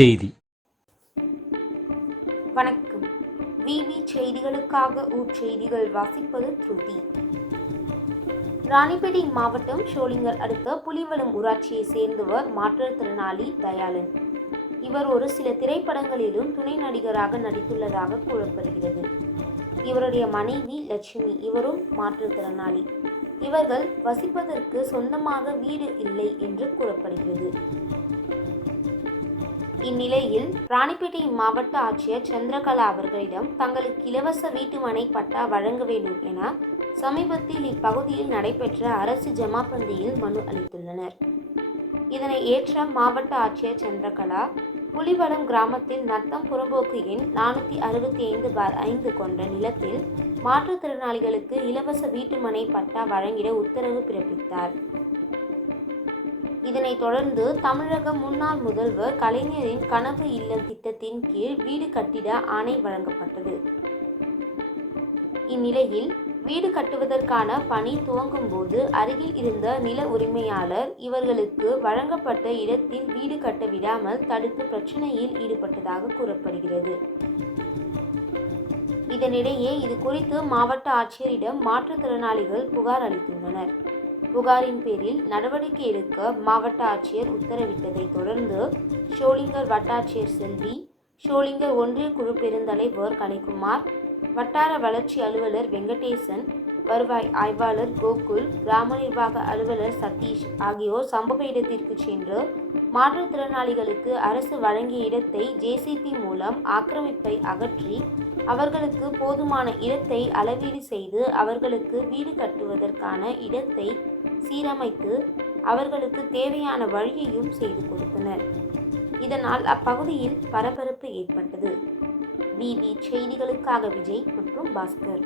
செய்தி. வணக்கம். விவி செய்திகளுக்காக செய்திகள் வாசிப்பது த்ருதி. ராணிப்பேட்டை மாவட்டம் ஷோலிங்கர் அடுத்த புலிவலம் ஊராட்சியை சேர்ந்தவர் மாற்றுத்திறனாளி தயாளன். இவர் ஒரு சில திரைப்படங்களிலும் துணை நடிகராக நடித்துள்ளதாக கூறப்படுகிறது. இவருடைய மனைவி லட்சுமி, இவரும் மாற்றுத்திறனாளி. இவர்கள் வசிப்பதற்கு சொந்தமாக வீடு இல்லை என்று கூறப்படுகிறது. இந்நிலையில் ராணிப்பேட்டை மாவட்ட ஆட்சியர் சந்திரகலா அவர்களிடம் தங்களுக்கு இலவச வீட்டுமனை பட்டா வழங்க வேண்டும் என சமீபத்தில் இப்பகுதியில் நடைபெற்ற அரசு ஜமாபந்தியில் மனு அளித்துள்ளனர். இதனை ஏற்ற மாவட்ட ஆட்சியர் சந்திரகலா புலிவலம் கிராமத்தில் நத்தம் புறம்போக்கு எண் 465/5 கொண்ட நிலத்தில் மாற்றுத்திறனாளிகளுக்கு இலவச வீட்டுமனை பட்டா வழங்கிட உத்தரவு பிறப்பித்தார். இதனைத் தொடர்ந்து தமிழக முன்னாள் முதல்வர் கலைஞரின் கனவு இல்லம் திட்டத்தின் கீழ் வீடு கட்டிட ஆணை வழங்கப்பட்டது. இந்நிலையில் வீடு கட்டுவதற்கான பணி துவங்கும் போது அருகில் இருந்த நில உரிமையாளர் இவர்களுக்கு வழங்கப்பட்ட இடத்தில் வீடு கட்ட விடாமல் தடுத்து பிரச்சனையில் ஈடுபட்டதாக கூறப்படுகிறது. இதனிடையே இது குறித்து மாவட்ட ஆட்சியரிடம் மாற்றுத்திறனாளிகள் புகார் அளித்துள்ளனர். புகாரின் பேரில் நடவடிக்கை எடுக்க மாவட்ட ஆட்சியர் உத்தரவிட்டதை தொடர்ந்து ஷோலிங்கர் வட்டாட்சியர் செல்வி, ஷோலிங்கர் ஒன்றிய குழு பெருந்தலைவர் கலைக்குமார், வட்டார வளர்ச்சி அலுவலர் வெங்கடேசன், வருவாய் ஆய்வாளர் கோகுல், கிராம நிர்வாக அலுவலர் சதீஷ் ஆகியோர் சம்பவ இடத்திற்கு சென்று மாற்றுத்திறனாளிகளுக்கு அரசு வழங்கிய இடத்தை ஜேசிபி மூலம் ஆக்கிரமிப்பை அகற்றி அவர்களுக்கு போதுமான இடத்தை அளவீடு செய்து அவர்களுக்கு வீடு கட்டுவதற்கான இடத்தை சீரமைத்து அவர்களுக்கு தேவையான வழியையும் செய்து கொடுத்தனர். இதனால் அப்பகுதியில் பரபரப்பு ஏற்பட்டது. விவி செய்திகளுக்காக விஜய் மற்றும் பாஸ்கர்.